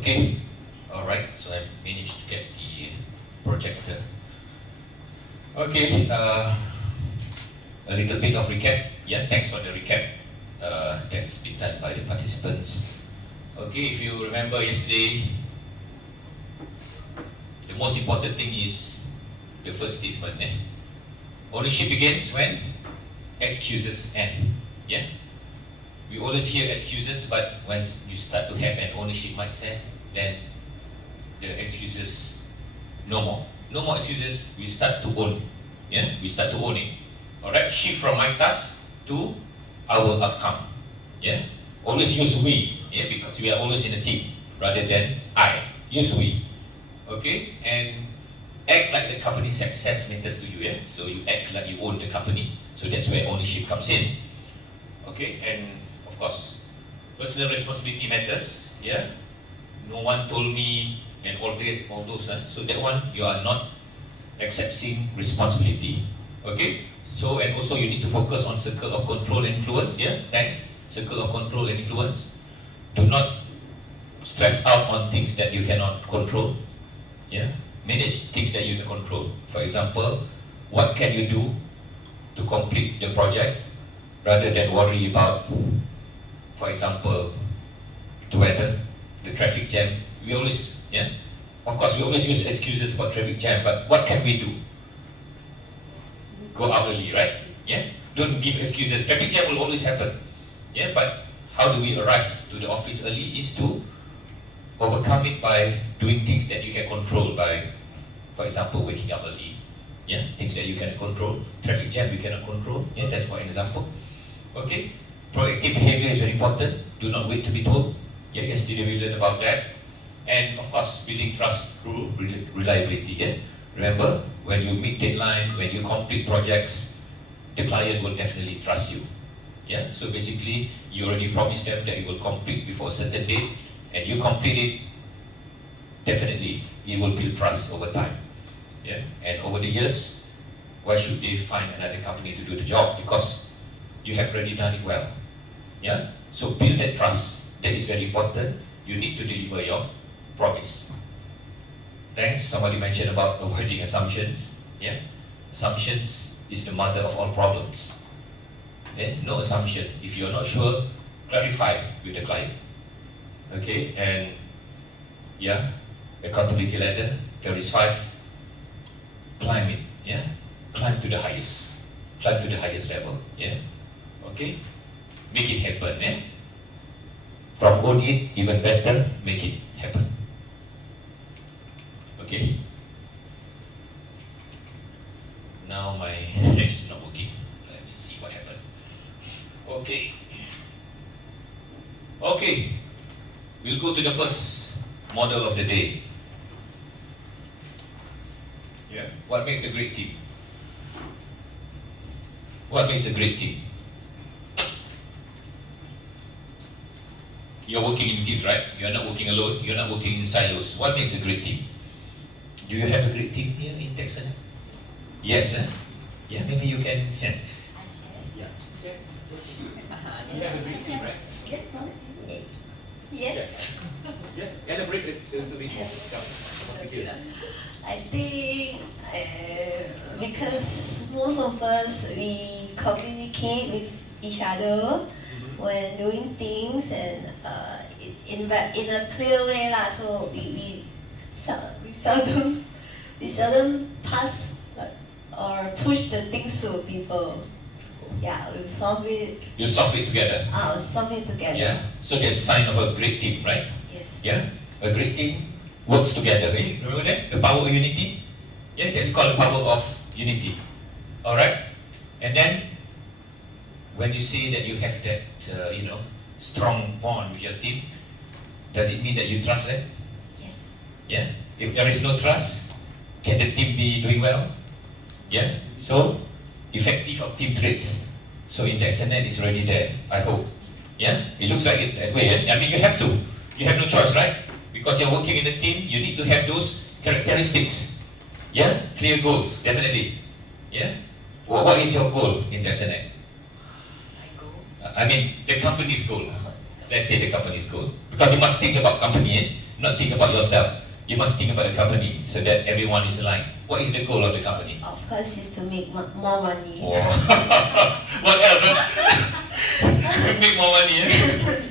Okay, alright, so I managed to get the projector. Okay, a little bit of recap. Yeah, thanks for the recap. That's been done by the participants. Okay, if you remember yesterday, the most important thing is the first statement. Ownership begins when excuses end. Yeah, we always hear excuses, but once you start to have an ownership mindset, then the excuses no more. No more excuses. We start to own. Yeah, we start to own it. All right, shift from my task to our outcome. Yeah, always use we. Yeah, because we are always in a team rather than I. Use we. Okay, and act like the company's success matters to you. Yeah, so you act like you own the company. So that's where ownership comes in. Okay, and of course, personal responsibility matters. Yeah, no one told me and all those. So that one you are not accepting responsibility. Okay. So and also you need to focus on circle of control and influence. Yeah, thanks. Circle of control and influence. Do not stress out on things that you cannot control. Yeah, manage things that you can control. For example, what can you do to complete the project rather than worry about, for example, the weather, the traffic jam. We always, yeah, of course, we always use excuses about traffic jam, but what can we do? Go out early, right? Yeah, don't give excuses. Traffic jam will always happen. Yeah, but how do we arrive to the office early is to overcome it by doing things that you can control by, for example, waking up early. Yeah, things that you can control. Traffic jam you cannot control. Yeah, that's for an example. Okay, proactive behavior is very important. Do not wait to be told. Yeah, yesterday we learned about that. And of course, building trust through reliability. Yeah, remember when you meet deadline, when you complete projects, the client will definitely trust you. Yeah, so basically, you already promised them that you will complete before a certain date, and you complete it. Definitely, it will build trust over time. Yeah, and over the years, why should they find another company to do the job? Because you have already done it well. Yeah, so build that trust. That is very important. You need to deliver your promise. Thanks. Somebody mentioned about avoiding assumptions. Yeah, assumptions is the mother of all problems. Yeah? No assumption. If you're not sure, clarify with the client. Okay, and yeah, accountability ladder. There is 5. Climb it. Yeah, climb to the highest. Climb to the highest level. Yeah. Okay, make it happen. Yeah. From own it, even better, make it happen. Okay. Now my it's not working. Let me see what happened. Okay. Okay. We'll go to the first model of the day. Yeah. What makes a great team? What makes a great team? You're working in teams, right? You're not working alone. You're not working in silos. What makes a great team? Do you have a great team here in Texas? Yes, yeah, maybe you can. Yeah. You have a great team, right? Yes, no? Yes. Yeah, elaborate a little bit more. Yeah. I think because most of us, we communicate with each other when doing things and in a clear way lah. So we seldom pass or push the things to people. Yeah, we solve it. You solve it together. Solve it together. Yeah. So that's a sign of a great team, right? Yes. Yeah. A great team works together. Eh? Remember that? The power of unity. Yeah, that's called the power of unity. All right. And then when you say that you have that, strong bond with your team, does it mean that you trust them? Yes. Yeah. If there is no trust, can the team be doing well? Yeah. So effective of team traits. So in the SNN is already there, I hope. Yeah, it looks like it that way. I mean, you have to. You have no choice, right? Because you're working in a team, you need to have those characteristics. Yeah, clear goals, definitely. Yeah. What is your goal in the SNN? My goal? I mean, the company's goal. Let's say the company's goal. Because you must think about company. Not think about yourself. You must think about the company so that everyone is aligned. What is the goal of the company? Of course, is to make more money. Oh. What else? To make more money.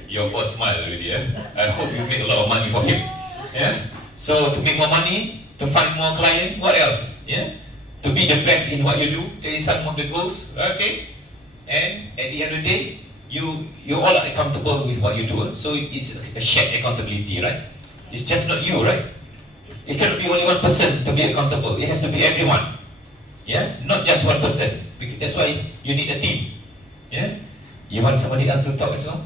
Your boss smile already. I hope you make a lot of money for him. Yeah. So to make more money, to find more client. What else? Yeah. To be the best in what you do. That is some of the goals. Okay. And at the end of the day, you all are accountable with what you do. So it's a shared accountability, right? It's just not you, right? It cannot be only one person to be accountable. It has to be everyone. Yeah, not just one person. That's why you need a team. Yeah, you want somebody else to talk as well?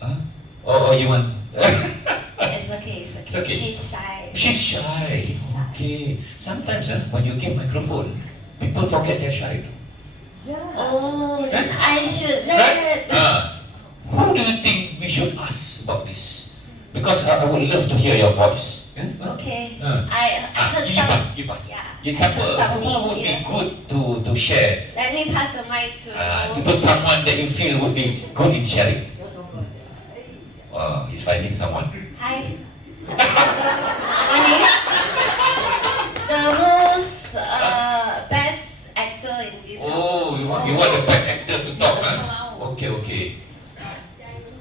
Huh? Or you want? It's okay, it's okay. It's okay. She's shy. She's shy. She's shy. Okay. Sometimes when you give microphone, people forget they're shy. Oh, then I should Right? let. Who do you think we should ask about this? Because I would love to hear your voice. Yeah? Okay. Ah. I heard You some. pass. You pass. Yeah. Yeah, I siapa heard some who would be here. good to share? Let me pass the mic to. To someone that you feel would be good in sharing. Wow, he's finding someone. Hi. Morning. The most best actor in this. Oh, you want the best actor to talk, huh? Okay.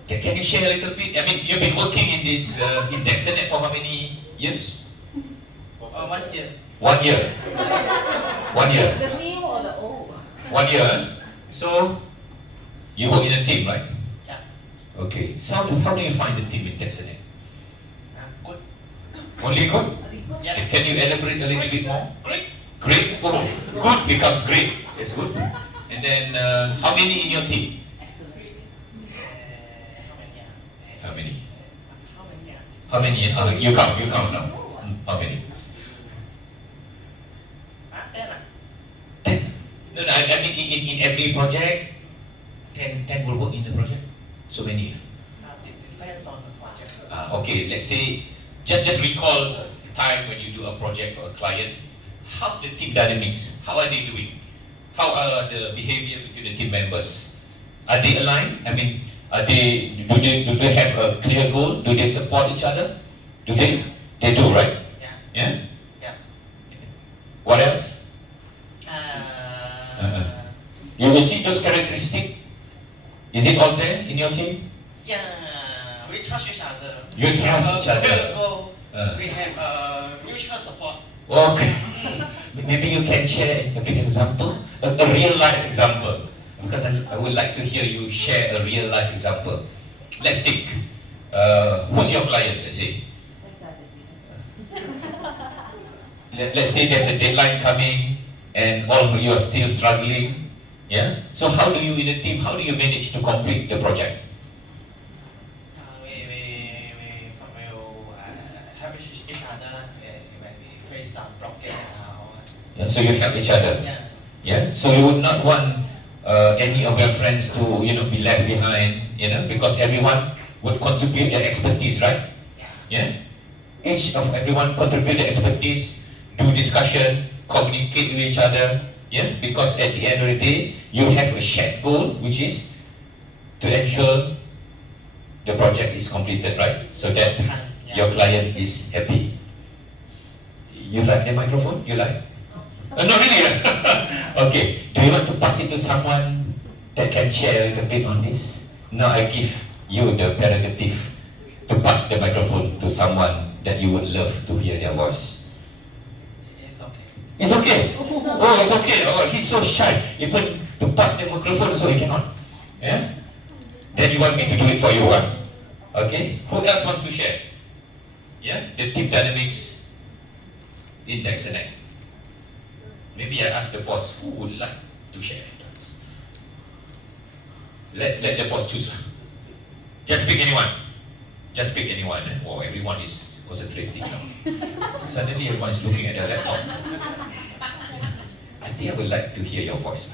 Can you share a little bit? I mean, you've been working in this in TechSenet for how many years? 1 year. 1 year. 1 year. The new or the old? 1 year. So you work in a team, right? Yeah. Okay. So how do you find the team in TechSenet? Good. Only good? Yeah. Can you elaborate a little bit more? Great. Great. Oh, good becomes great. That's good. And then how many in your team? How many? How many? You count now. How many? 10. No, I mean in every project, 10 will work in the project. So many. It depends on the project. Okay, let's say just recall a time when you do a project for a client. How's the team dynamics? How are they doing? How are the behavior between the team members? Are they aligned? I mean, do they have a clear goal? Do they support each other? Do they? They do, right? Yeah. Yeah. Yeah. What else? You will see those characteristics. Is it all there in your team? Yeah. We trust each other. You trust each other. We have a goal. Uh. We have mutual support. Okay. Maybe you can share a big example, a real life example. Because I would like to hear you share a real life example. Let's think. Who's your client? Let's say. Let's say there's a deadline coming, and all of you are still struggling. Yeah. So how do you in a team? How do you manage to complete the project? We will help each other when we face some blockage. Yeah, so you help each other. Yeah. Yeah. So you would not want any of your friends to be left behind. Because everyone would contribute their expertise, right? Yeah. Each of everyone contribute their expertise, do discussion, communicate with each other. Yeah. Because at the end of the day, you have a shared goal, which is to ensure the project is completed, right? So that your client is happy. You like the microphone? You like? Not really. Okay. Do you want to pass it to someone that can share a little bit on this? Now I give you the prerogative to pass the microphone to someone that you would love to hear their voice. It's okay. It's okay. Oh, it's okay. Oh, he's so shy. Even to pass the microphone, so he cannot. Yeah. Then you want me to do it for you, huh? Okay. Who else wants to share? Yeah. The team dynamics in TechSenet. Maybe I ask the boss who would like to share. Let the boss choose. Just pick anyone. Just pick anyone. Oh, everyone is concentrating now. Suddenly everyone is looking at their laptop. I think I would like to hear your voice.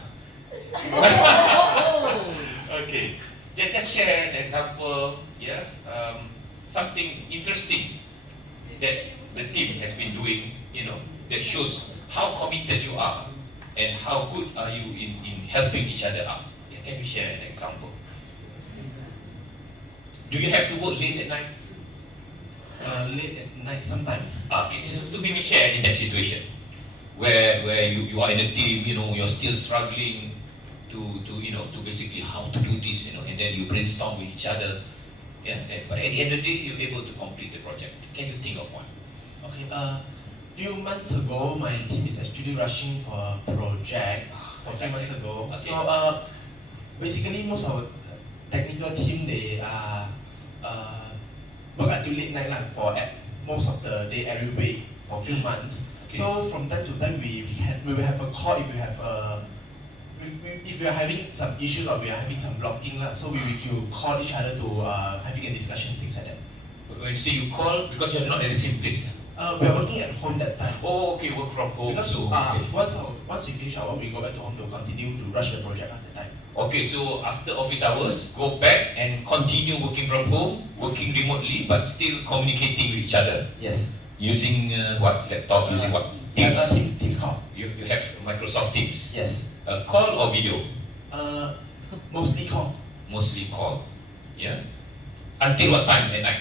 Okay. Just share an example. Yeah. Something interesting that the team has been doing. That shows how committed you are and how good are you in helping each other out. Can you share an example? Do you have to work late at night? Late at night sometimes. Okay, so to maybe share in that situation where you are in a team, you're still struggling to basically how to do this, and then you brainstorm with each other. Yeah, but at the end of the day, you're able to complete the project. Can you think of one? Okay, few months ago, my team is actually rushing for a project for a few months ago. Okay. So basically, most of our technical team, they work until late night for most of the day every week for a few months. Okay. So from time to time, we will have a call if we have if we are having some issues or we are having some blocking so we will call each other to having a discussion, things like that. When you say you call, because you're not at the same place. We are working at home that time. Oh, okay, work from home. Because so okay. once we finish our work, we go back to home to continue to rush the project at that time. Okay, so after office hours, go back and continue working from home, working remotely, but still communicating with each other Yes. using what laptop, using what Teams. Teams call. You have Microsoft Teams. Yes. Call or video? Mostly call. Mostly call. Yeah. Until what time at night?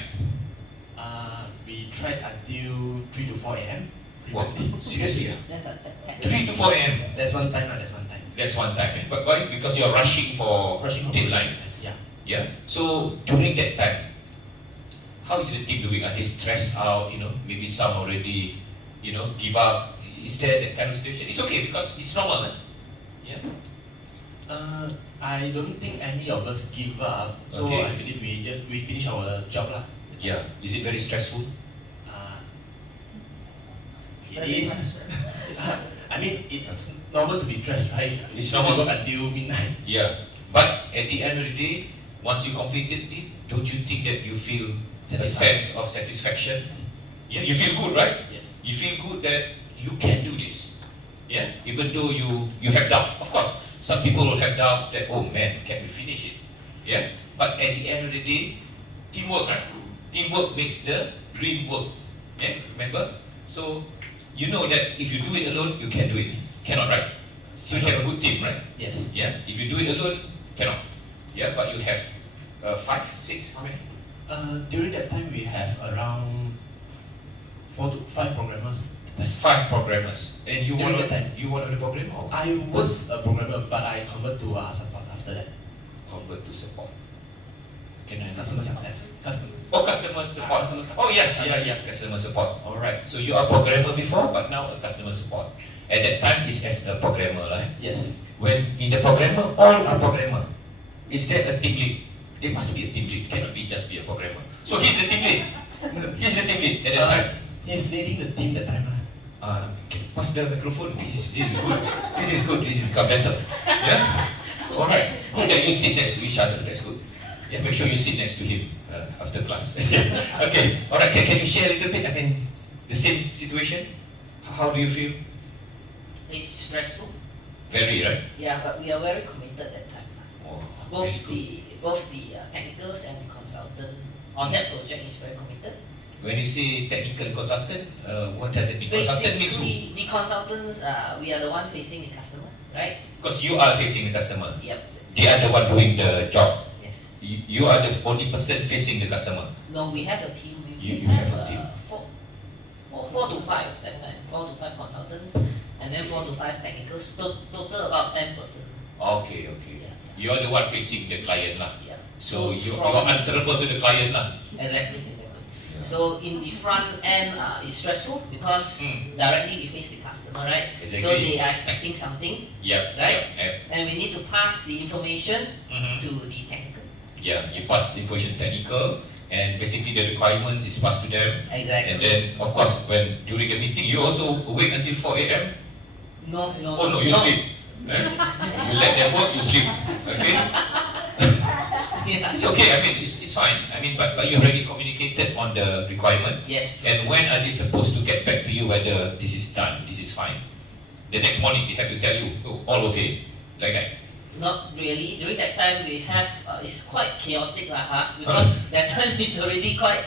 We tried until 3 to 4 a.m. Wow, previously. seriously? That's a tech. 3 to 4 a.m. That's one time. That's one time. That's one time. But why? Because you're rushing for Rushing for deadline. Yeah. Yeah. So during that time, how is the team doing? Are they stressed out? Maybe some already, give up. Is there that kind of situation? It's okay because it's normal. Yeah. I don't think any of us give up. So Okay. I believe we finish our job lah. Yeah. Is it very stressful? It is. I mean, it's normal to be stressed, right? It's Since normal. we work until midnight. Yeah. But at the end of the day, once you completed it, don't you think that you feel a Satisfied. sense of satisfaction? Yeah. You feel good, right? Yes. You feel good that you can do this. Yeah. Even though you have doubts. Of course, some people will have doubts that, oh man, can we finish it? Yeah. But at the end of the day, teamwork, right? Teamwork makes the dream work. Yeah. Remember? So you know that if you do it alone, you can do it. Cannot, right? So you have a good team, right? Yes. Yeah. If you do it alone, cannot. Yeah. But you have 5, 6, how many? During that time, we have around 4 to 5 programmers. 5 programmers. And you During one of that time. you one of the programmer or I was a programmer, but I convert to support after that. convert to support? Can I Customer success. Customers. Oh, customer support. Customer support. Oh yeah, customer support. All right. So you are programmer before, but now a customer support. At that time, is as a programmer, right? Yes. When in the programmer, all are programmer. Is there a team lead? There must be a team lead. Cannot be just be a programmer. So he's the team lead. He's the team lead at that time. He's leading the team that time. Can you pass the microphone? This is good. This is good. This is become better. Yeah. All right. Good that you sit next to each other. That's good. Yeah. Make sure you sit next to him after class. Okay. All right. Can you share a little bit? I mean, the same situation. How do you feel? It's stressful, Very right. yeah, but we are very committed that time. Oh, Both very good. the technicals and the consultant on that project is very committed. When you say technical consultant, what does it mean? Consultant means who? Basically, the consultants, we are the one facing the customer, right? Because you are facing the customer. Yep. They are the one doing the job. Yes. You are the only person facing the customer. No, we have a team. You have a team. 4 to 5 that time. 4 to 5 consultants, and then 4 to 5 technicals. Total about 10%. Okay. Yeah. You are the one facing the client lah. Yeah. So you from- are answerable to the client lah. Exactly. Yeah. So in the front end, it's stressful because directly we face the customer, right? So Exactly. they are expecting something, Yep. Right? Yep. and we need to pass the information Mhm. to the technical. Yeah. You pass the information technical, and basically the requirements is passed to them. Exactly. And then, of course, when during the meeting, you also wait until 4 a.m. No. Oh no, you sleep. Eh? You let them work, you sleep. Okay. Yeah. It's okay. I mean, it's fine. I mean, but you already communicated on the requirement. Yes. And when are they supposed to get back to you whether this is done, this is fine? The next morning they have to tell you, oh, all okay, like that. Not really. During that time, we have it's quite chaotic lah, because that time is already quite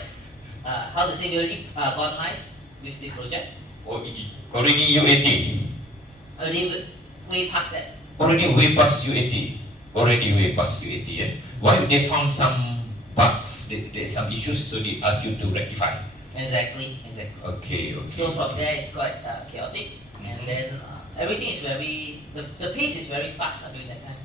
how to say we already gone live with the project. Oh, already UAT. Already way past that. Already way past UAT. Already way past UAT. Yeah. Why they found some bugs? There's some issues, so they ask you to rectify. Exactly. Okay. So from there it's quite chaotic, and Mhm. then everything is the pace is very fast during that time.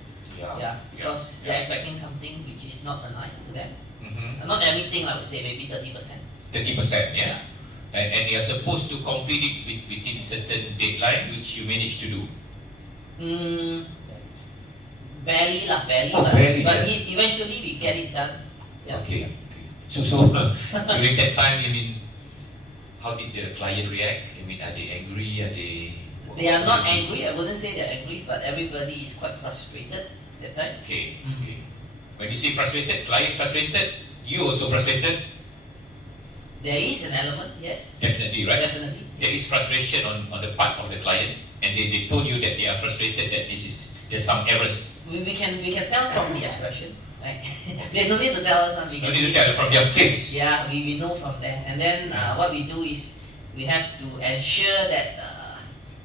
Yeah, because they're expecting something which is not aligned to them. Mm-hmm. Not everything, I would say, maybe 30%. 30%, yeah. And you're supposed to complete it within certain deadline, which you managed to do. Barely, Oh, barely, but yeah. eventually we get it done. Yeah. Okay. So during that time, I mean, how did the client react? I mean, are they angry? Are they? They are not angry. I wouldn't say they're angry, but everybody is quite frustrated that time. Okay. Mhm. Okay. When you say frustrated, client frustrated, you also frustrated. There is an element, yes. Definitely, right? Definitely. There is frustration on the part of the client, and they told you that they are frustrated that there's some errors. We can tell from the expression, right? They don't need to tell us. We You can need to see. tell from their face. Yeah, we know from there. And then what we do is we have to ensure that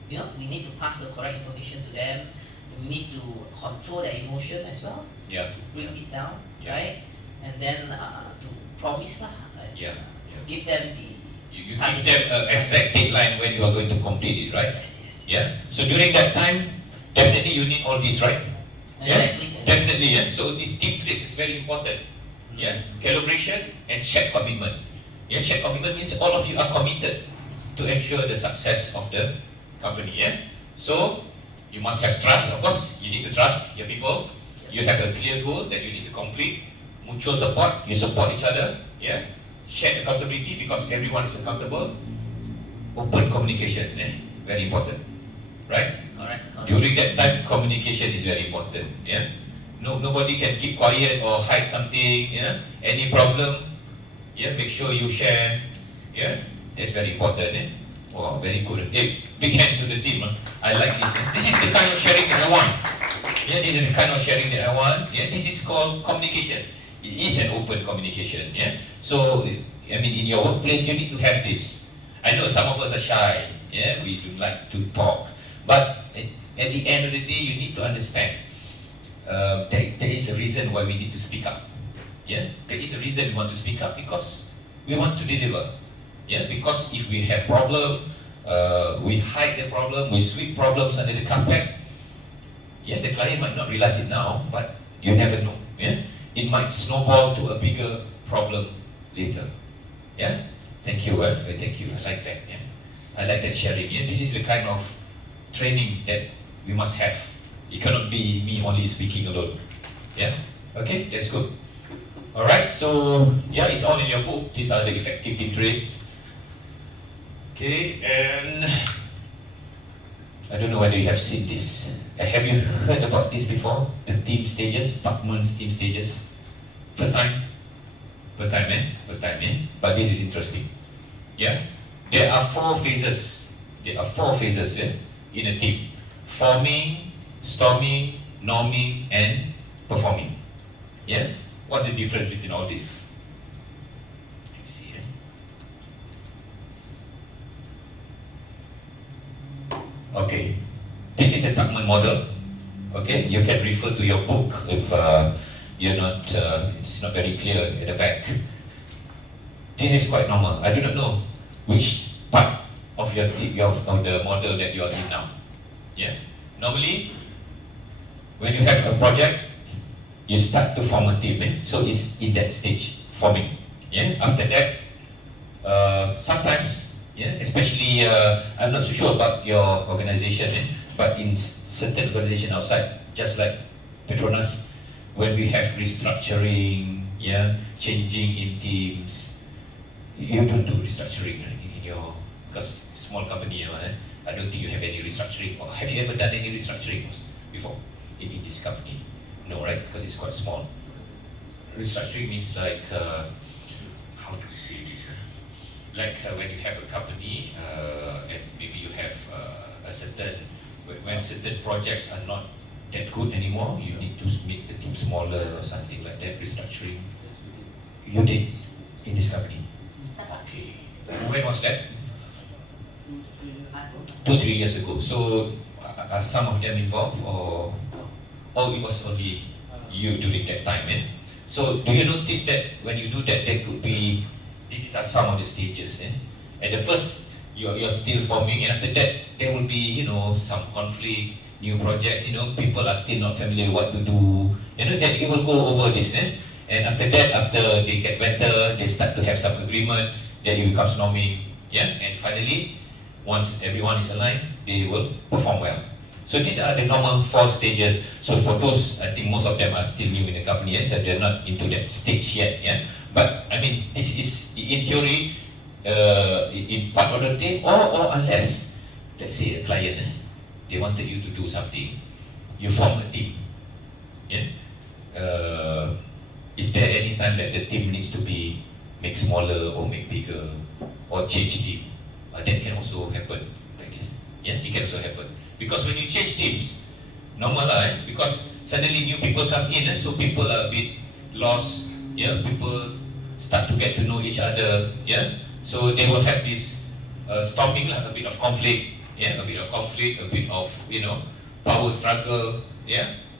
we need to pass the correct information to them. We need to control their emotion as well, Yeah. bring it down, Yeah. right? And then to promise lah, and, Yeah. give them the You give them an exact deadline when you are going to complete it, right? yes. Yeah. So during that time, definitely you need all this, right? Yeah. Exactly. Definitely. Yeah. So this team traits is very important. Yeah. Collaboration and shared commitment. Yeah. Shared commitment means all of you are committed to ensure the success of the company. Yeah. So you must have trust. Of course, you need to trust your people. You have a clear goal that you need to complete. Mutual support. You support each other. Yeah. Shared accountability because everyone is accountable. Open communication. Very important. Right. Correct. During that time, communication is very important. Yeah, nobody can keep quiet or hide something. Yeah, any problem, yeah, make sure you share. Yeah, that's very important. Wow, very good. Hey, big hand to the team. I like this. This is the kind of sharing that I want. Yeah, this is the kind of sharing that I want. Yeah, this is called communication. It is an open communication. Yeah, so I mean, in your workplace, you need to have this. I know some of us are shy. Yeah, we don't like to talk. But at the end of the day, you need to understand there is a reason why we need to speak up. Yeah, there is a reason we want to speak up because we want to deliver. Yeah, because if we have problem, we hide the problem, we sweep problems under the carpet. Yeah, the client might not realize it now, but you never know. Yeah, it might snowball to a bigger problem later. Yeah, thank you. Thank you. I like that. Yeah, I like that sharing. Yeah, this is the kind of training that we must have. It cannot be me only speaking alone. Yeah? Okay, that's good. Alright, so yeah, it's all in your book. These are the effective team traits. Okay, and I don't know whether you have seen this. Have you heard about this before? The team stages, Tuckman's team stages? First time? First time, eh? First time, eh? But this is interesting. Yeah? There are 4 phases. There are 4 phases, eh? In a team: forming, storming, norming, and performing. Yeah? What's the difference between all this? Let me see. Okay. This is a Tuckman model. Okay? You can refer to your book if you're not, it's not very clear at the back. This is quite normal. I do not know which part of your of the model that you are in now. Yeah. Normally, when you have a project, you start to form a team. So it's in that stage, forming. Yeah. After that, sometimes, yeah, especially I'm not so sure about your organization, but in certain organization outside, just like Petronas, when we have restructuring, yeah, changing in teams, you don't do restructuring in your, because small company, I don't think you have any restructuring. Or have you ever done any restructuring before in this company? No, right? Because it's quite small. Restructuring means like, how to say this? Like when you have a company and maybe you have a certain, when certain projects are not that good anymore, you need to make the team smaller or something like that, restructuring. You did in this company? Okay. When was that? 2-3 years ago. So are some of them involved, or it was only you during that time? So do you notice that when you do that, there could be these are some of the stages. At the first, you're still forming, and after that, there will be some conflict, new projects. People are still not familiar what to do. Then it will go over this. And after that, after they get better, they start to have some agreement. Then it becomes norming. And finally, once everyone is aligned, they will perform well. So these are the normal 4 stages. So for those, I think most of them are still new in the company, so they're not into that stage yet. But I mean, this is in theory, in part of the team, or unless, let's say a client, they wanted you to do something, you form a team. Is there any time that the team needs to be make smaller or make bigger or change team? That can also happen like this. It can also happen. Because when you change teams, normal because suddenly new people come in, so people are a bit lost. People start to get to know each other. So they will have this storming, a bit of conflict. A bit of conflict, a bit of power struggle.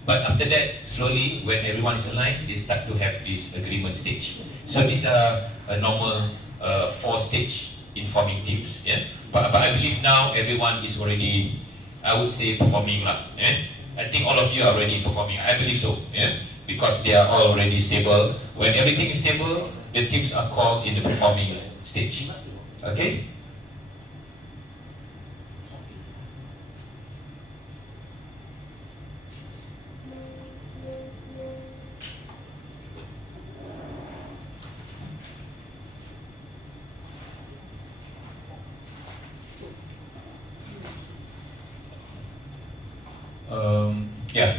But after that, slowly, when everyone is aligned, they start to have this agreement stage. So these are a normal 4 stage in forming teams. But I believe now everyone is already, I would say, performing lah. I think all of you are already performing. I believe so. Because they are all already stable. When everything is stable, the teams are called in the performing stage. Okay?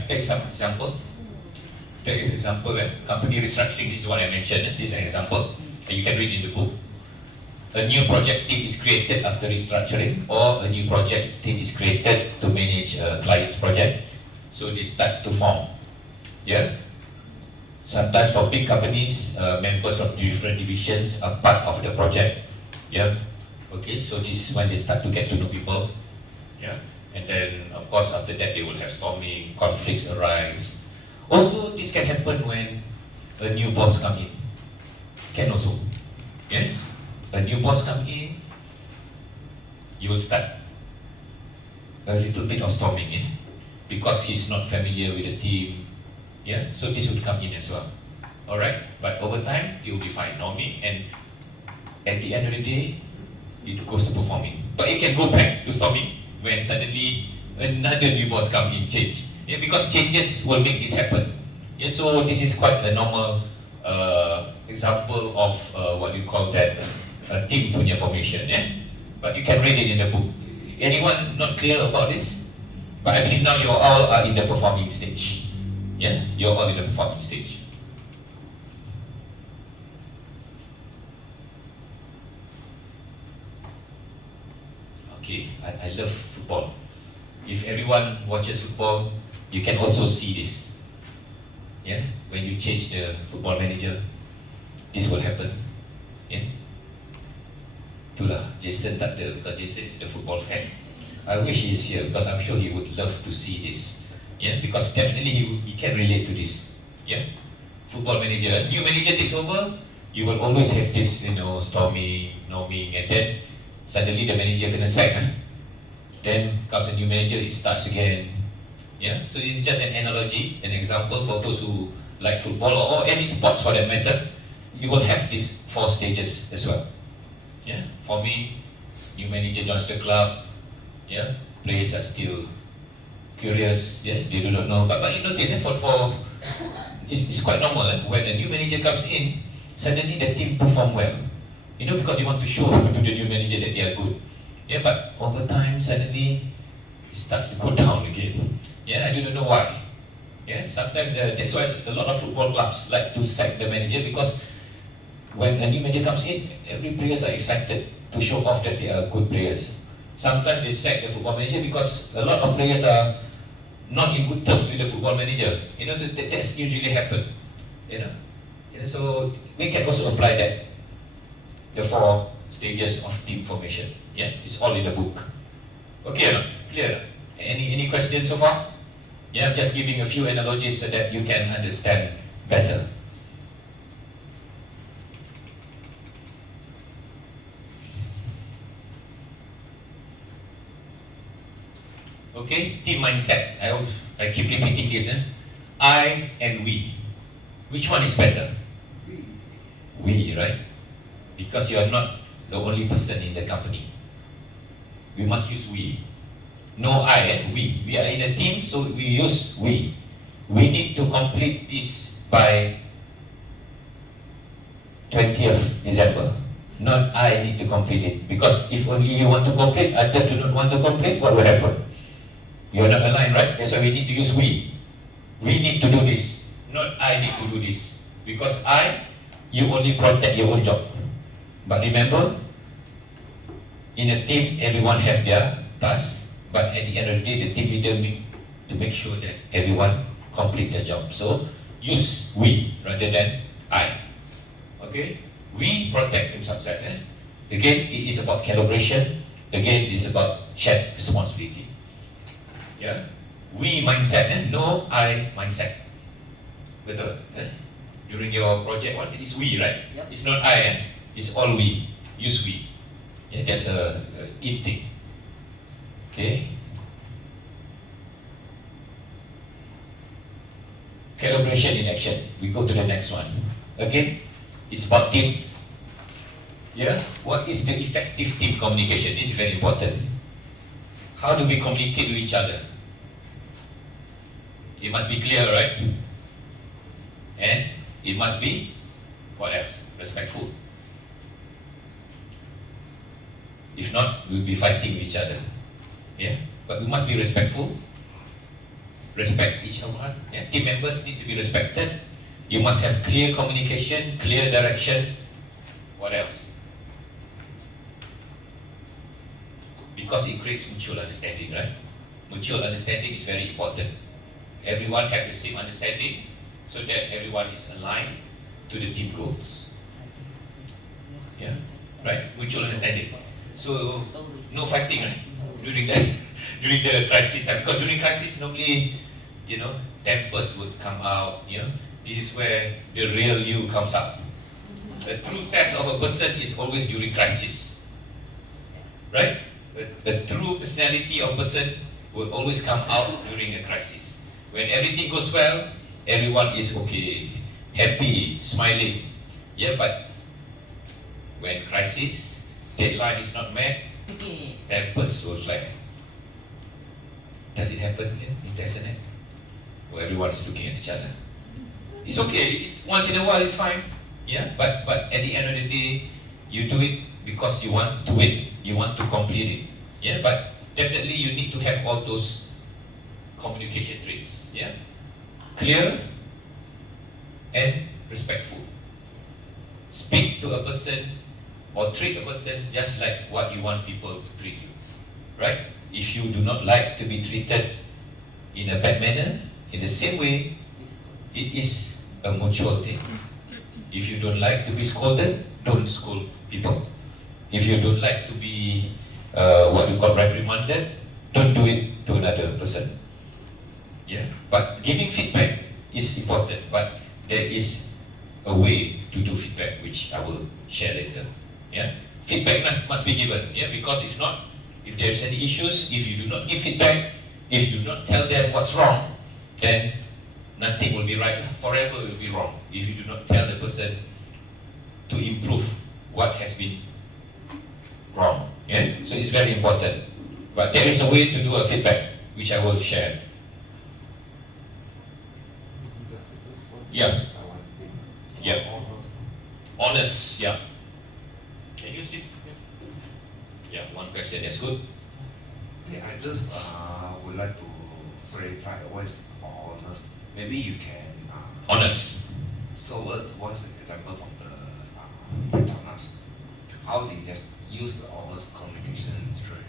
Take some example. Take an example, company restructuring. This is what I mentioned. This is an example. You can read in the book. A new project team is created after restructuring, or a new project team is created to manage a client's project. So they start to form. Sometimes for big companies, members of different divisions are part of the project. Okay, so this is when they start to get to know people. And then, of course, after that, they will have storming, conflicts arise. Also, this can happen when a new boss come in. Can also. A new boss come in, you will start a little bit of storming, because he's not familiar with the team. So this would come in as well. Alright, but over time, it will be fine, norming, and at the end of the day, it goes to performing. But it can go back to storming when suddenly another new boss come in, change. Because changes will make this happen. So this is quite a normal example of what you call that team punya formation. But you can read it in the book. Anyone not clear about this? But I believe now you all are in the performing stage. You're all in the performing stage. Okay, I love football. If everyone watches football, you can also see this. When you change the football manager, this will happen. Itulah, Jason tak ada, because Jason is the football fan. I wish he is here, because I'm sure he would love to see this. Because definitely he can relate to this. Football manager, new manager takes over, you will always have this, storming, norming, and then suddenly the manager kena sack. Then comes a new manager, it starts again. So this is just an analogy, an example for those who like football or any sports for that matter. You will have these 4 stages as well. For me, new manager joins the club. Players are still curious. They do not know. But you notice it's quite normal. When a new manager comes in, suddenly the team perform well. Because you want to show to the new manager that they are good. But over time, suddenly it starts to go down again. I do not know why. Sometimes that's why a lot of football clubs like to sack the manager, because when a new manager comes in, every players are excited to show off that they are good players. Sometimes they sack the football manager because a lot of players are not in good terms with the football manager. So that's usually happen. So we can also apply that. The 4 stages of team formation. It's all in the book. Okay, clear? Any questions so far? I'm just giving a few analogies so that you can understand better. Okay, team mindset. I keep repeating this. I and we. Which one is better? We, right? Because you are not the only person in the company. We must use we. No I, we. We are in a team, so we use we. We need to complete this by 20th December. Not I need to complete it. Because if only you want to complete, others do not want to complete, what will happen? You are not aligned, right? That's why we need to use we. We need to do this. Not I need to do this. Because you only protect your own job. But remember, in a team, everyone have their tasks. But at the end of the day, the team leader need to make sure that everyone complete their job. So use we rather than I. Okay? We protect team success. Again, it is about calibration. Again, it is about shared responsibility. Yeah? We mindset, no I mindset. Betul? During your project one, it is we, right? Yep. It's not I, it's all we. Use we. Yeah, that's a in thing. Okay? Calibration in action. We go to the next one. Again, it's about teams. Yeah? What is the effective team communication? This is very important. How do we communicate with each other? It must be clear, right? And it must be, what else? Respectful. If not, we'll be fighting with each other. Yeah? But we must be respectful. Respect each other. Yeah? Team members need to be respected. You must have clear communication, clear direction. What else? Because it creates mutual understanding, right? Mutual understanding is very important. Everyone have the same understanding so that everyone is aligned to the team goals. Yeah? Right? Mutual understanding. So, no fighting, right? During the crisis time. Because during crisis, normally, tempers would come out, This is where the real you comes out. The true test of a person is always during crisis. Right? The true personality of a person will always come out during the crisis. When everything goes well, everyone is okay, happy, smiling. Yeah, but when crisis, deadline is not met, tempers will fly. Does it happen in Tanzania? Where everyone is looking at each other. It's okay. Once in a while, it's fine. Yeah, but at the end of the day, you do it because you want to win. You want to complete it. Yeah, but definitely you need to have all those communication traits. Yeah, clear and respectful. Speak to a person or treat a person just like what you want people to treat you. Right? If you do not like to be treated in a bad manner, in the same way, it is a mutual thing. If you don't like to be scolded, don't scold people. If you don't like to be what we call reprimanded, don't do it to another person. Yeah. But giving feedback is important, but there is a way to do feedback which I will share later. Yeah. Feedback must be given. Yeah. Because if not, if there's any issues, if you do not give feedback, if you do not tell them what's wrong, then nothing will be right. Forever will be wrong if you do not tell the person to improve what has been wrong. Yeah? So it's very important. But there is a way to do a feedback, which I will share. Yeah. Yeah. Honest. Yeah. Can you use it? Yeah. One question. That's good. Yeah, I just would like to clarify what is honest. Maybe you can Honest. show us what's an example from the Petronas. How they just use the honest communication strategy.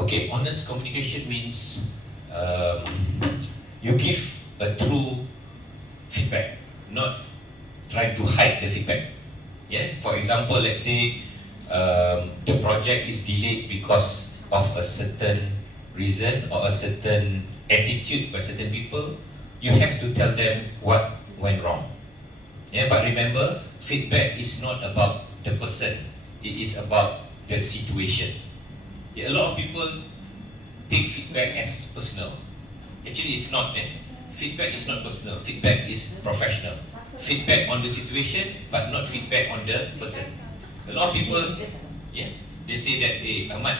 Okay. Honest communication means you give a true feedback, not trying to hide the feedback. Yeah. For example, let's say the project is delayed because of a certain reason or a certain attitude by certain people. You have to tell them what went wrong. Yeah. But remember, feedback is not about the person. It is about the situation. Yeah, a lot of people take feedback as personal. Actually, it's not. Feedback is not personal. Feedback is professional. Feedback on the situation, but not feedback on the person. A lot of people, they say that, hey, Ahmad,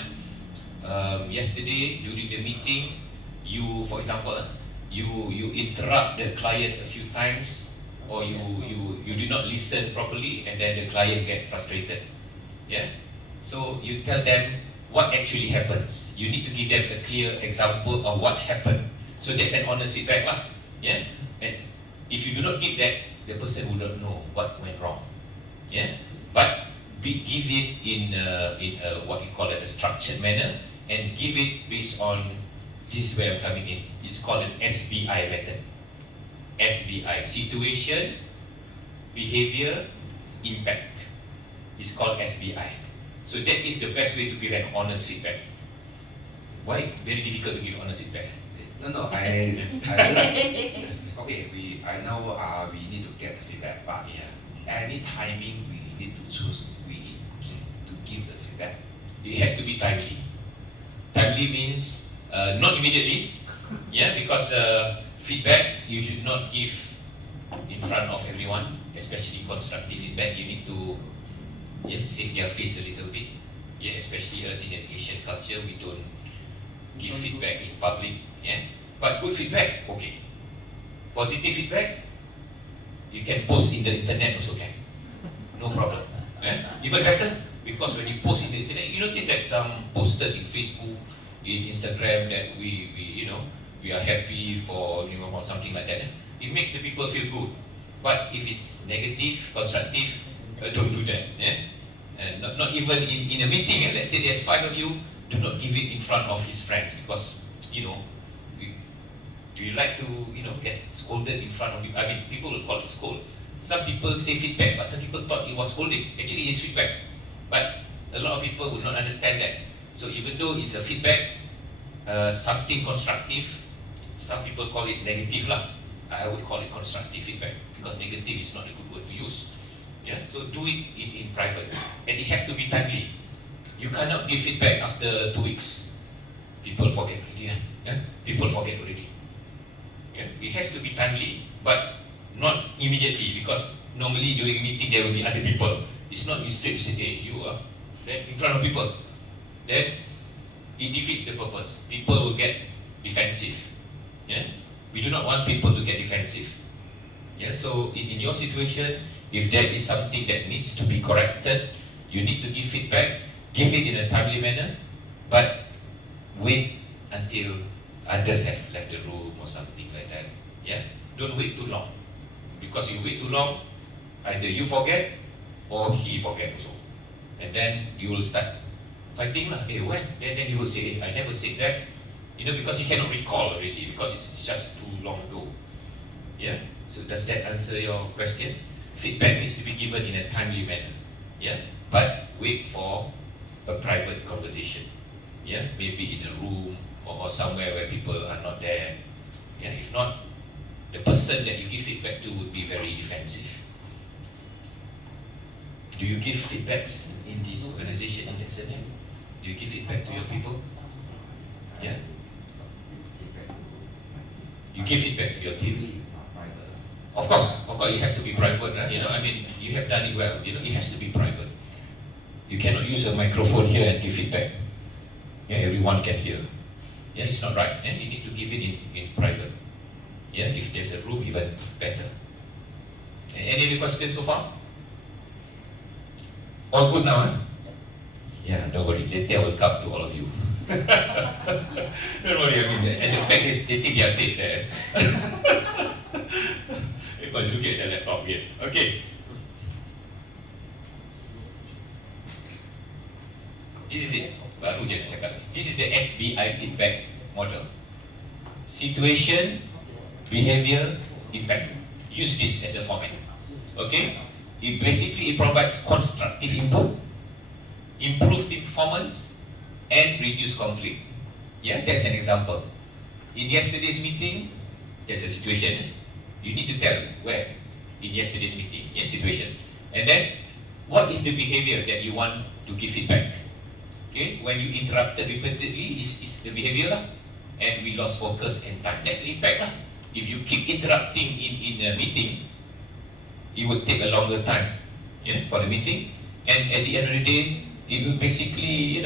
yesterday during the meeting, you, for example, you interrupt the client a few times, or you did not listen properly, and then the client get frustrated. So you tell them what actually happens. You need to give them a clear example of what happened. So that's an honest feedback lah. And if you do not give that, the person will not know what went wrong. But give it in a what you call it, a structured manner, and give it based on this is where I'm coming in. It's called an SBI method. SBI, situation, behavior, impact. It's called SBI. So that is the best way to give an honest feedback. Why? Very difficult to give honest feedback. No, I just okay. I know we need to get the feedback, but any timing we need to choose, we need to give the feedback. It has to be timely. Timely means not immediately, because feedback you should not give in front of everyone, especially constructive feedback. You need to save their face a little bit. Especially us in an Asian culture, we don't give feedback in public. But good feedback, okay. Positive feedback, you can post in the internet also can. No problem. Even better, because when you post in the internet, you notice that some posted in Facebook, in Instagram, that we are happy for or something like that. It makes the people feel good. But if it's negative, constructive, don't do that. And not even in a meeting. Let's say there's 5 of you, do not give it in front of his friends, because do you like to get scolded in front of people? I mean, people will call it scold. Some people say feedback, but some people thought it was scolding. Actually, it's feedback. But a lot of people would not understand that. So even though it's a feedback, something constructive, some people call it negative lah. I would call it constructive feedback, because negative is not a good word to use. So do it in private, and it has to be timely. You cannot give feedback after 2 weeks. People forget already. People forget already. It has to be timely, but not immediately, because normally during a meeting there will be other people. It's not you straight say, hey, you are in front of people. Then it defeats the purpose. People will get defensive. We do not want people to get defensive. So in your situation, if there is something that needs to be corrected, you need to give feedback. Give it in a timely manner, but wait until others have left the room or something like that. Don't wait too long, because you wait too long, either you forget or he forget also, and then you will start fighting lah. Hey, when? Then you will say, hey, I never said that, because you cannot recall already, because it's just too long ago. So does that answer your question? Feedback needs to be given in a timely manner. But wait for a private conversation. Maybe in a room or somewhere where people are not there. If not, the person that you give feedback to would be very defensive. Do you give feedbacks in this organization, in that setting? Do you give feedback to your people? You give feedback to your team. Of course, it has to be private, right? You have done it well. It has to be private. You cannot use a microphone here and give feedback. Everyone can hear. It's not right. And you need to give it in private. If there's a room, even better. Any other questions so far? All good now, don't worry. Later I will come to all of you. Don't worry, at the back they think they are safe there. Everyone's looking at the laptop here. Okay. This is it. Baru je nak cakap. This is the SBI feedback model. Situation, behavior, impact. Use this as a format. Okay? It provides constructive input, improve the performance, and reduce conflict. That's an example. In yesterday's meeting, there's a situation. You need to tell where in yesterday's meeting, situation. And then, what is the behavior that you want to give feedback? Okay, when you interrupted repeatedly, is the behavior lah, and we lost focus and time. That's the impact lah. If you keep interrupting in a meeting, it would take a longer time, for the meeting, and at the end of the day, it will basically,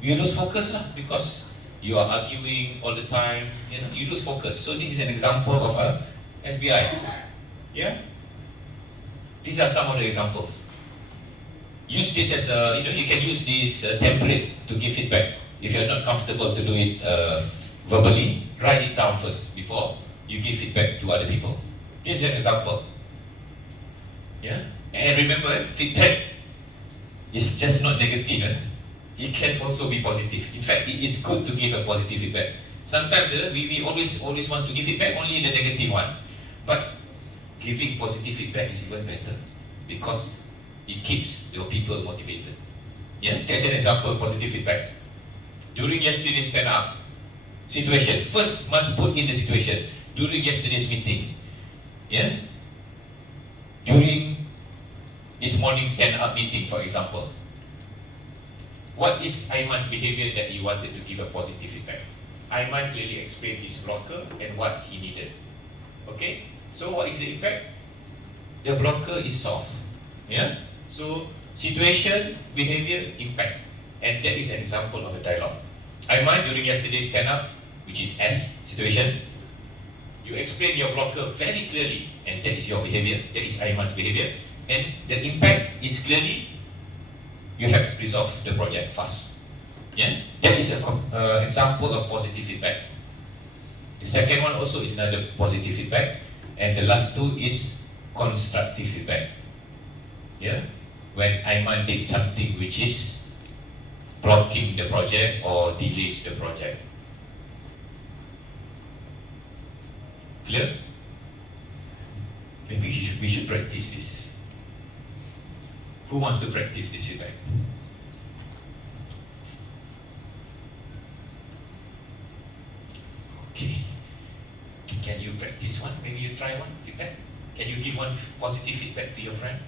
you lose focus lah, because you are arguing all the time, you lose focus. So this is an example of a SBI. Yeah, these are some of the examples. Use this as a, you can use this template to give feedback. If you're not comfortable to do it verbally, write it down first before you give feedback to other people. This is an example. Yeah, and remember, feedback is just not negative. It can also be positive. In fact, it is good to give a positive feedback. Sometimes we always want to give feedback only the negative one, but giving positive feedback is even better because it keeps your people motivated. Yeah, that's an example of positive feedback. During yesterday's stand-up situation, first must put in the situation. During yesterday's meeting, during this morning stand-up meeting, for example, what is Aiman's behavior that you wanted to give a positive feedback? Aiman clearly explained his blocker and what he needed. Okay, so what is the impact? The blocker is solved. Yeah. So situation, behavior, impact, and that is an example of a dialogue. Aiman during yesterday's stand-up, which is S situation, you explain your blocker very clearly, and that is your behavior. That is Aiman's behavior, and the impact is clearly you have resolved the project fast. Yeah, that is an example of positive feedback. The second one also is another positive feedback, and the last two is constructive feedback. Yeah, when Aiman did something which is blocking the project or delays the project. Clear? Maybe we should practice this. Who wants to practice this feedback? Okay. Can you practice one? Maybe you try one feedback. Can you give one positive feedback to your friend?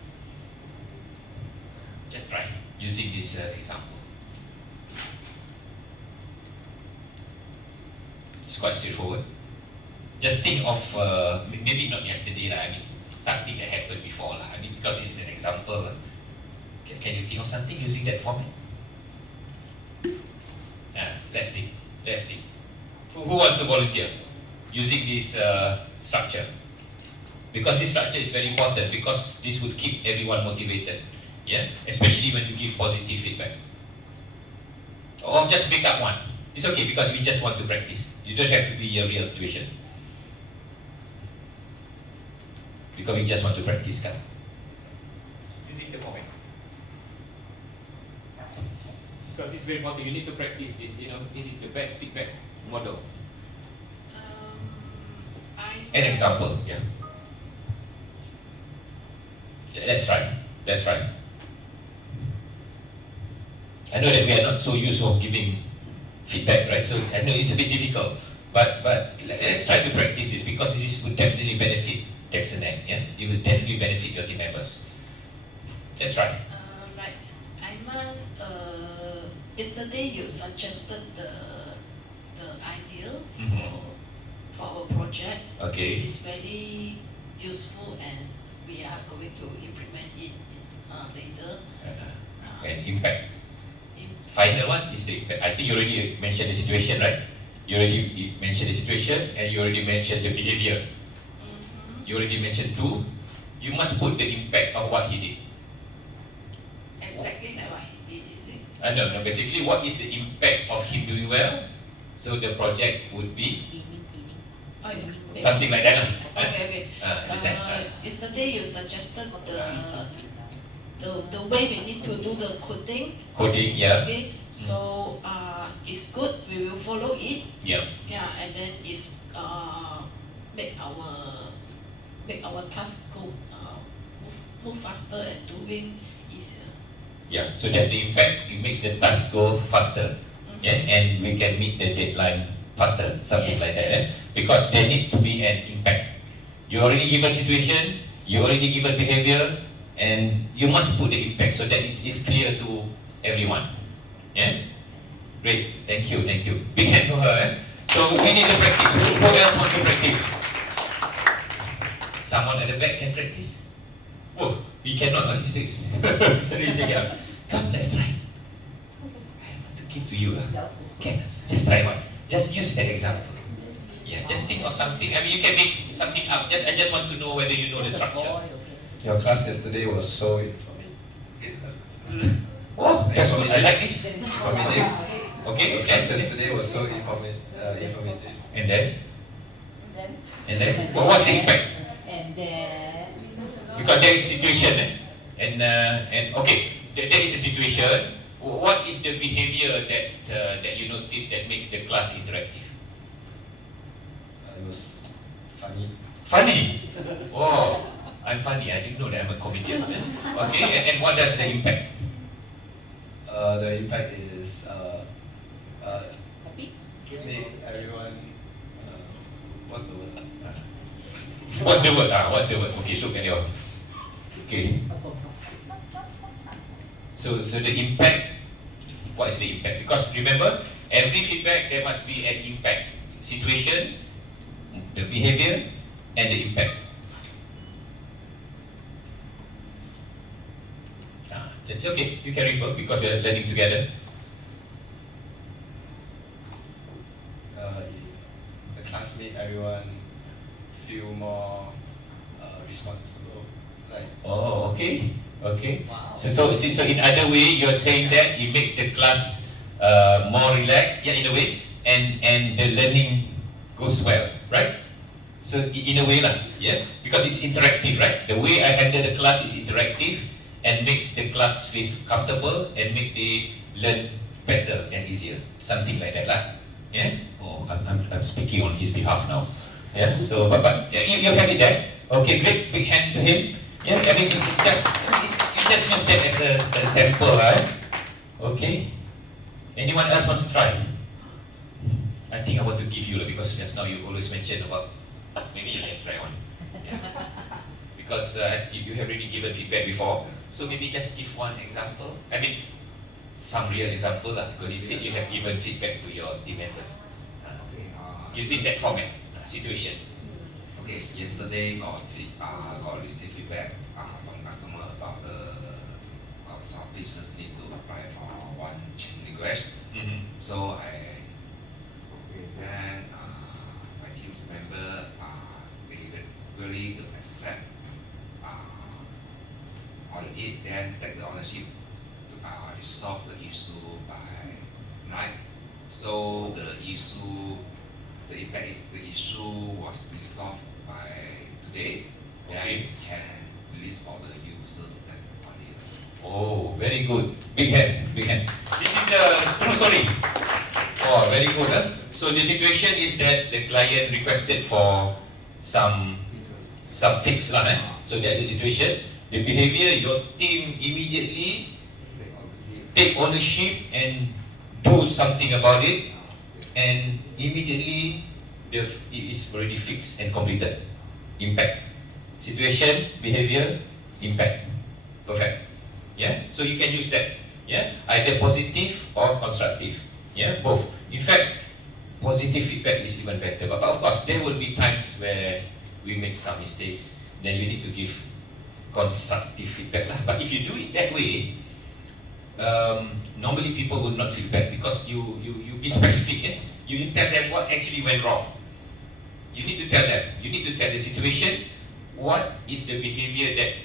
Just try using this example. It's quite straightforward. Just think of maybe not yesterday lah. I mean something that happened before lah. I mean because this is an example. Can you think of something using that format? Let's think. Who wants to volunteer using this structure? Because this structure is very important because this would keep everyone motivated. Yeah, especially when you give positive feedback. Or just make up one. It's okay because we just want to practice. You don't have to be a real situation. Because we just want to practice, kan? Using the format. Because this is very important. You need to practice this. This is the best feedback model. An example, yeah. That's right. I know that we are not so used to giving feedback, right? So I know it's a bit difficult, but let's try to practice this because this would definitely benefit Texanet. Yeah, it will definitely benefit your team members. That's right. Like Aiman, yesterday you suggested the idea for our project. Okay. This is very useful, and we are going to implement it later. And impact. Final one is the impact. I think you already mentioned the situation, right? You already mentioned the situation and you already mentioned the behavior. You already mentioned two. You must put the impact of what he did. Exactly like what he did, is it? No. Basically, what is the impact of him doing well? So the project would be Oh, yeah. something like that. Okay. Yesterday you suggested the way we need to do the coding. Coding, yeah. Okay, so it's good. We will follow it. Yeah. Yeah, and then it's make our task go move faster and doing easier. Yeah. So that's the impact. It makes the task go faster. Yeah, and we can meet the deadline faster, something like that. Because there needs to be an impact. You already given situation, you already given behavior, and you must put the impact so that it's clear to everyone. Yeah. Great, thank you, thank you. Big hand for her. So we need to practice. Who else wants to practice? Someone at the back can practice? Oh, he cannot. He says, sorry, he said, yeah. Come, let's try. I want to give to you. Okay, just try one. Just use that example. Yeah, just think of something. I mean, you can make something up. I just want to know whether you know the structure. Your class yesterday was so informative. Oh, that's good. I like this. Informative. Okay, Your class yesterday was so informative. And then? Then, And then? What's the impact? and then, Because there is situation, and okay, there is a situation. What is the behavior that you notice that makes the class interactive? It was funny. Funny. Oh, I'm funny. I didn't know that I'm a comedian. Okay, and what does the impact? The impact is Happy? make everyone. What's the word? What's the word? What's the word? Okay, look at your. Okay. So the impact. What is the impact? Because remember, every feedback there must be an impact. Situation, the behavior, and the impact. That's okay. You can refer because we are learning together. The class made everyone feel more responsible. Like Oh, okay, okay. Wow. So in other way, you're saying that it makes the class more relaxed, yeah, in a way, and the learning goes well, right? So in a way lah, yeah, because it's interactive, right? The way I handle the class is interactive and makes the class feel comfortable and make they learn better and easier, something like that lah. Yeah. Oh, I'm speaking on his behalf now. Yeah. So but yeah, you have it there. Okay, great. Big hand to him. Yeah. I mean, this is just you just use that as a sample, right? Okay. Anyone else wants to try? I think I want to give you because just now you always mention about maybe you can try one. Yeah. Because you have already given feedback before, so maybe just give one example. I mean, some real example lah. Because you said you have given feedback to your team members using that format situation. Okay, yesterday got received feedback from customer about got some business need to apply for one change request. So then my team's member they really to accept on it, then take the ownership to resolve the issue by night. So the impact is the issue was resolved by today. Okay. Then can release all the user to test the body. Oh, very good. Big hand, big hand. This is a true story. Oh, very good. So the situation is that the client requested for some fix lah. So that's the situation. The behavior, your team immediately take ownership and do something about it, and immediately it is already fixed and completed. Impact. Situation, behavior, impact. Perfect. Yeah. So you can use that. Yeah. Either positive or constructive. Yeah. Both. In fact, positive feedback is even better. But of course, there will be times where we make some mistakes. Then you need to give constructive feedback lah. But if you do it that way, normally people will not feedback because you be specific. Yeah? You tell them what actually went wrong. You need to tell them. You need to tell the situation. What is the behavior that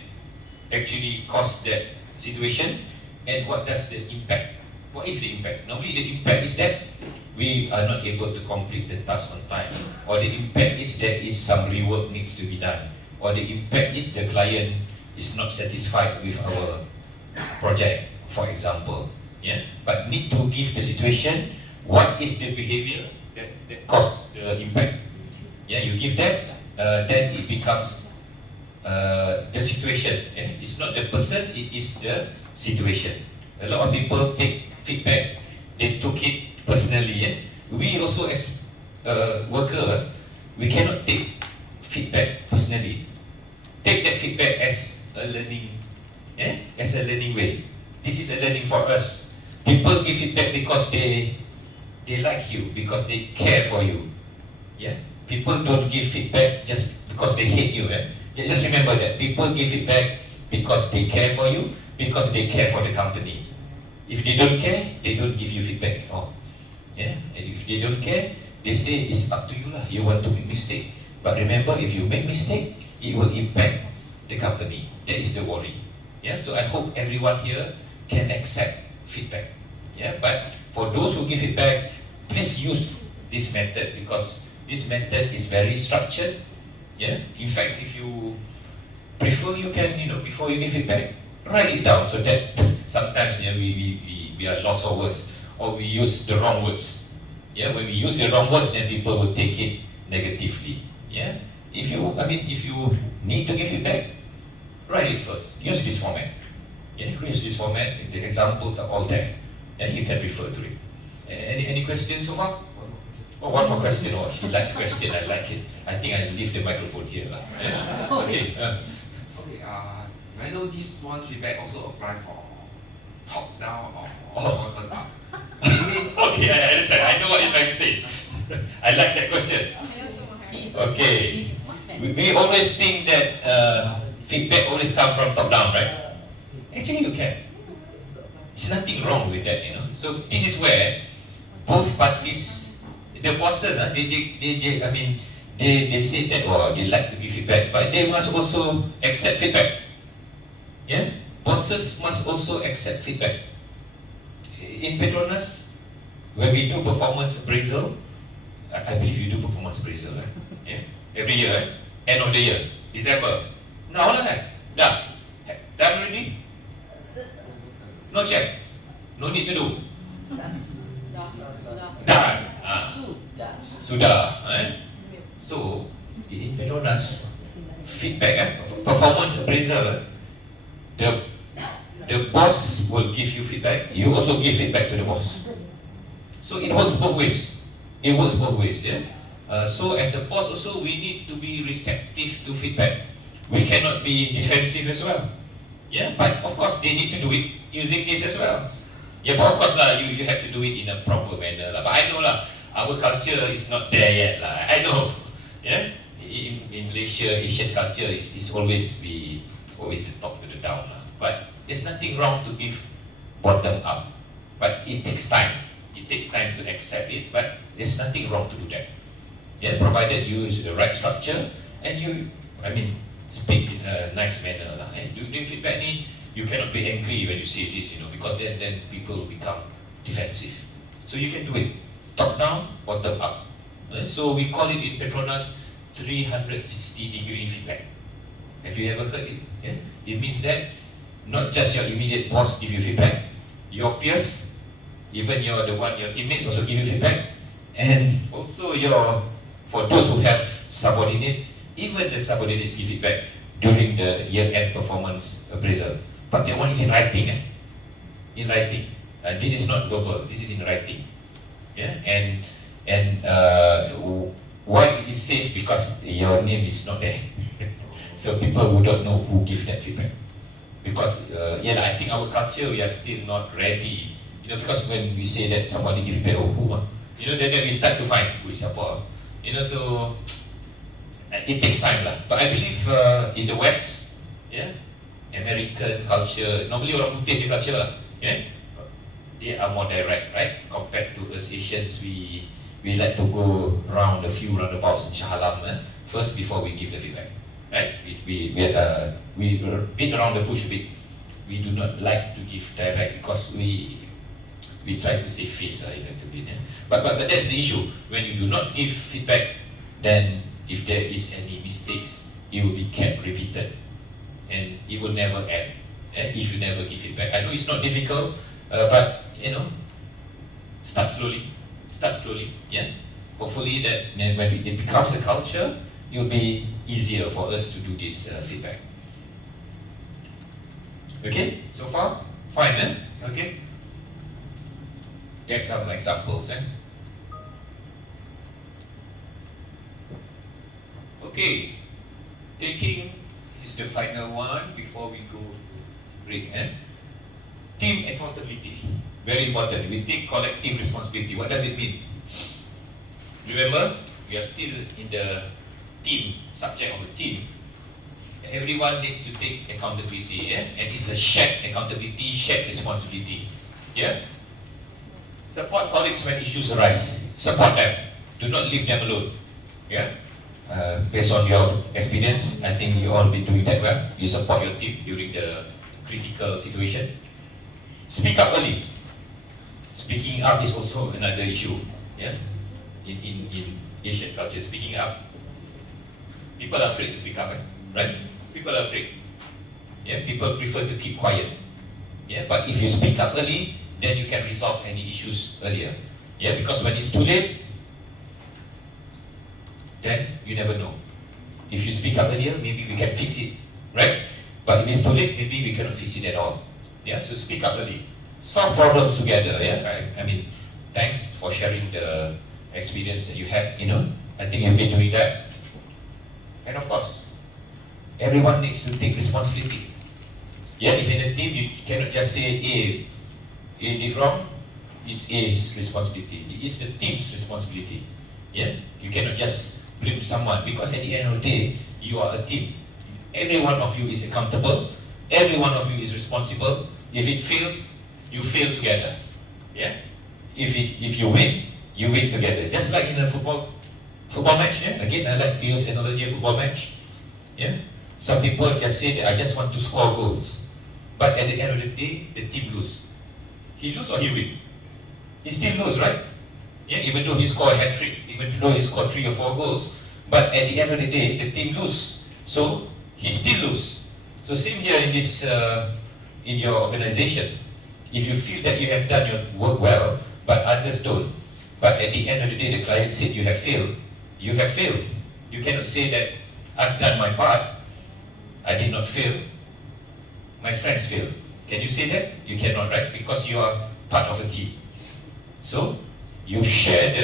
actually caused that situation, and what does the impact? What is the impact? Normally the impact is that we are not able to complete the task on time, or the impact is that is some rework needs to be done, or the impact is the client is not satisfied with our project, for example. Yeah, but need to give the situation. What is the behavior that caused the impact? Yeah, you give that, then it becomes the situation. Yeah? It's not the person, it is the situation. A lot of people take feedback, they took it personally. Yeah? We also as a worker, we cannot take feedback personally. Take that feedback as a learning, yeah? As a learning way. This is a learning for us. People give feedback because they they like you because they care for you. Yeah, people don't give feedback just because they hate you. Just remember that people give feedback because they care for you, because they care for the company. If they don't care, they don't give you feedback at all. Yeah, and if they don't care, they say it's up to you lah. You want to make mistake, but remember, if you make mistake, it will impact the company. That is the worry. Yeah, so I hope everyone here can accept feedback. Yeah, but for those who give feedback, please use this method because this method is very structured. Yeah, in fact, if you prefer, you can, before you give feedback, write it down so that sometimes we are lost for words or we use the wrong words. Yeah, when we use the wrong words, then people will take it negatively. Yeah, if you need to give feedback, write it first. Use this format. Yeah, use this format. The examples are all there, and you can refer to it. Any questions so far? Oh, one more question. Oh, she likes question. I like it. I think I leave the microphone here lah. Yeah. Okay. Okay. I know this one feedback also apply for top down or bottom up. Okay, I understand. I know what you're trying to say. I like that question. Okay. We always think that feedback always come from top down, right? Actually, you can. There's nothing wrong with that, So this is where both parties, the bosses, they say that they like to give feedback, but they must also accept feedback. Yeah, bosses must also accept feedback. In Petronas, when we do performance appraisal, I believe you do performance appraisal, right? Yeah, every year, right? End of the year, December. Now lah kan? Dah already? No check, no need to do. Done. Sudah. So in Petronas, feedback, performance appraisal, the boss will give you feedback. You also give feedback to the boss. So it works both ways. Yeah. So as a boss also, we need to be receptive to feedback. We cannot be defensive as well. Yeah, but of course they need to do it using this as well. Yeah, but of course lah, you have to do it in a proper manner lah. But I know lah, our culture is not there yet lah. I know. Yeah, in Malaysia, Asian culture is always the top to the down lah. But there's nothing wrong to give bottom up. But it takes time. It takes time to accept it. But there's nothing wrong to do that. Yeah, provided you use the right structure and you, speak in a nice manner lah. Doing feedback ni, you cannot be angry when you say this, because then people will become defensive. So you can do it top down, bottom up. So we call it in Petronas 360-degree feedback. Have you ever heard it? Yeah? It means that not just your immediate boss give you feedback, your peers, even your teammates also give you feedback, and also for those who have subordinates, even the subordinates give feedback during the year-end performance appraisal. But that one is in writing. In writing. This is not verbal. This is in writing. Yeah, and why it is safe? Because your name is not there. So people would not know who give that feedback. Because I think our culture, we are still not ready. Because when we say that somebody give feedback, who? Then we start to find who is support. So it takes time lah. But I believe in the West, American culture, normally orang putih di culture lah. They are more direct, right? Compared to us Asians, we like to go round a few roundabouts in Shah Alam first before we give the feedback, right? We beat around the bush a bit. We do not like to give direct because we try to save face but that's the issue. When you do not give feedback, then if there is any mistakes, it will be kept repeated and it will never end if you never give feedback. I know it's not difficult, but start slowly. Yeah, hopefully that when it becomes a culture, it will be easier for us to do this feedback. Okay, so far fine. Okay, there's some examples. Okay, this is the final one before we go break. Team accountability. Very important. We take collective responsibility. What does it mean? Remember, we are still in the team, subject of a team. Everyone needs to take accountability, yeah? And it's a shared accountability, shared responsibility. Yeah? Support colleagues when issues arise. Support them. Do not leave them alone. Yeah? Based on your experience, I think you all been doing that well. You support your team during the critical situation. Speak up early. Speaking up is also another issue. Yeah? In Asian culture, speaking up. People are afraid to speak up, right? People are afraid. Yeah? People prefer to keep quiet. Yeah? But if you speak up early, then you can resolve any issues earlier. Yeah? Because when it's too late, then you never know. If you speak up earlier, maybe we can fix it, right? But if it's too late, maybe we cannot fix it at all. Yeah, so speak up early. Solve problems together, yeah? I mean, thanks for sharing the experience that you had, you know. I think you've been doing that. And of course, everyone needs to take responsibility. Yeah, if in a team, you cannot just say, A did wrong, it's A's responsibility. It is the team's responsibility. Yeah, you cannot just blame someone, because at the end of the day, you are a team. Every one of you is accountable. Every one of you is responsible. If it fails, you fail together. Yeah. If you win together. Just like in a football match. Yeah. Again, I like to use analogy of football match. Yeah. Some people just say that I just want to score goals, but at the end of the day, the team lose. He lose or he win? He still lose, right? Yeah. Even though he scored a hat-trick, even though he scored 3 or 4 goals, but at the end of the day, the team lose. So he still lose. So same here in this, in your organization. If you feel that you have done your work well, but others don't, but at the end of the day, the client said you have failed, you have failed. You cannot say that I've done my part, I did not fail, my friends failed. Can you say that? You cannot, right? Because you are part of a team. So you share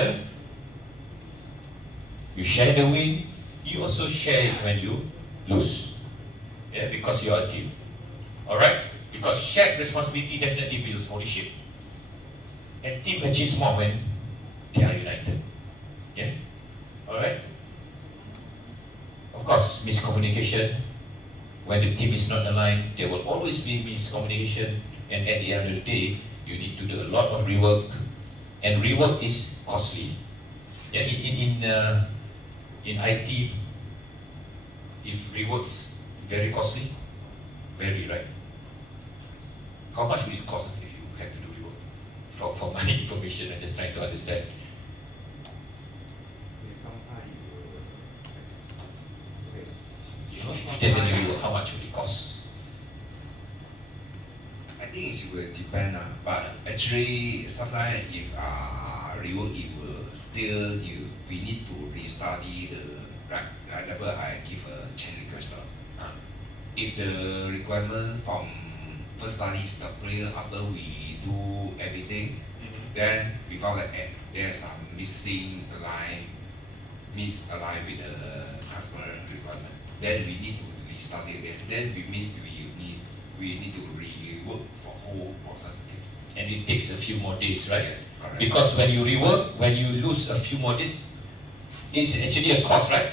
the win, you also share it when you lose. Yeah, because you are a team. Alright? Because shared responsibility definitely builds ownership. And team achieves more when they are united. Yeah? Alright? Of course, miscommunication. When the team is not aligned, there will always be miscommunication. And at the end of the day, you need to do a lot of rework. And rework is costly. Yeah, in IT, if rework's very costly, very, right? How much will it cost if you have to do rework? For my information, I'm just trying to understand. If there's any rework, how much will it cost? I think it will depend, but actually sometimes if rework it will still we need to restudy the right. For example, I give a change request. If the requirement from first study is not clear after we do everything, then we found that there's some misaligned with the customer requirement. Then we need to restudy again. Then we need to rework for whole process again. And it takes a few more days, right? Yes, correct. Because when you rework, when you lose a few more days, it's actually a cost, right?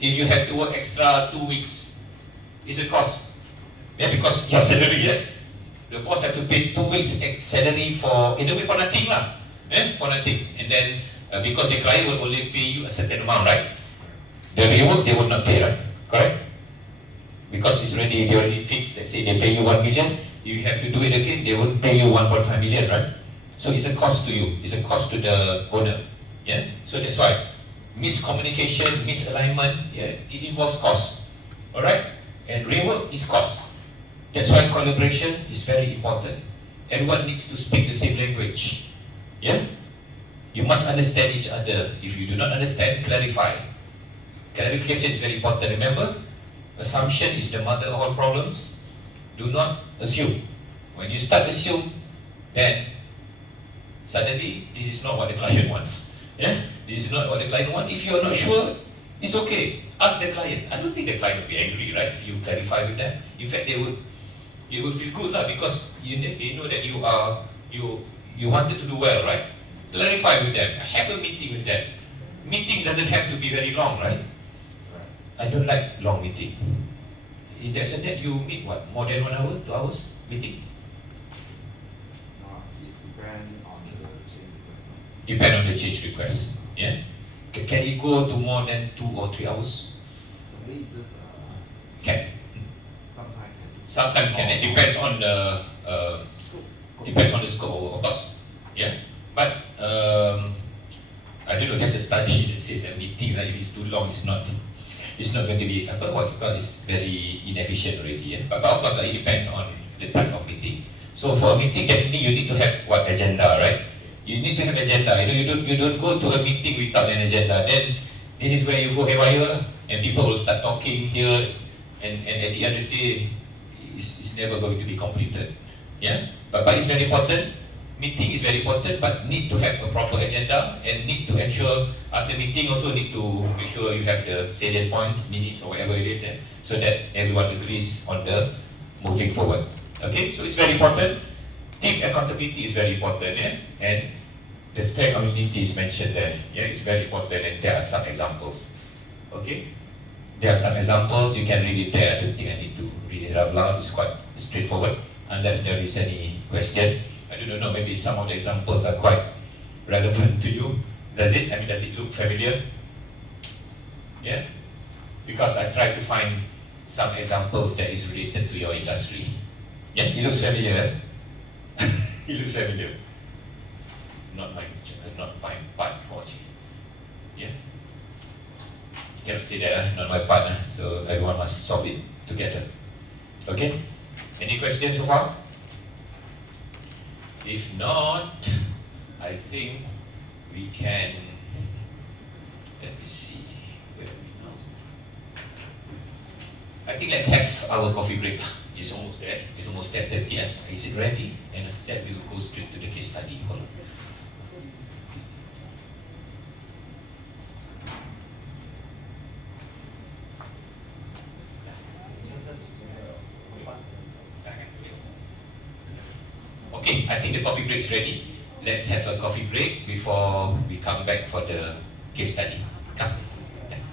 If you have to work extra 2 weeks, it's a cost. Yeah, because your salary, yeah? The boss has to pay 2 weeks salary for, in a way, for nothing lah. Yeah? For nothing. And then, because the client will only pay you a certain amount, right? The rework, they will not pay, right? Correct? Because they already fixed. Let's say they pay you 1 million, you have to do it again, they won't pay you 1.5 million, right? So it's a cost to you, it's a cost to the owner. Yeah? So that's why miscommunication, misalignment, yeah, it involves cost. Alright? And rework is cost. That's why collaboration is very important. Everyone needs to speak the same language. Yeah? You must understand each other. If you do not understand, clarify. Clarification is very important. Remember, assumption is the mother of all problems. Do not assume. When you start assume, then suddenly this is not what the client wants. Yeah? This is not what the client wants. If you are not sure, it's okay. Ask the client. I don't think the client will be angry, right? If you clarify with them. In fact, they would feel good lah, because they know that you wanted to do well, right? Clarify with them. Have a meeting with them. Meetings doesn't have to be very long, right? I don't like long meeting. In that sense that you meet what? More than 1 hour, 2 hours meeting? It depends on the change request. Depend on the change request. Yeah. Can it go to more than 2 or 3 hours? For me, just Can. sometimes can. Sometimes can. It depends on the depends on the scope, of course. Yeah. But I don't know. There's a study that says that meetings, if it's too long, it's not going to be what you call is very inefficient already. Yeah? But of course, it depends on the type of meeting. So for a meeting, definitely you need to have what agenda, right? You need to have agenda. You don't go to a meeting without an agenda. Then this is where you go haywire, and people will start talking here, and at the end of the day, it's never going to be completed. Yeah. But it's very important. Meeting is very important, but need to have a proper agenda and need to ensure after meeting also need to make sure you have the salient points, minutes or whatever it is, yeah, so that everyone agrees on the moving forward. Okay, so it's very important. Team accountability is very important, yeah, and the strength of unity is mentioned there. Yeah, it's very important, and there are some examples. Okay, there are some examples. You can read it there. I don't think I need to read it out loud. It's quite straightforward, unless there is any question. I don't know, maybe some of the examples are quite relevant to you. Does it? I mean, does it look familiar? Yeah? Because I tried to find some examples that is related to your industry. Yeah, it looks familiar. It looks familiar. Not my part, watching. Yeah? Cannot say that, not my part. So everyone must solve it together. Okay? Any questions so far? If not, I think we can, let me see, where we now. I think let's have our coffee break. It's almost there, it's almost 10:30. Is it ready? And after that we will go straight to the case study. Hold on. Okay, I think the coffee break is ready. Let's have a coffee break before we come back for the case study. Come. Let's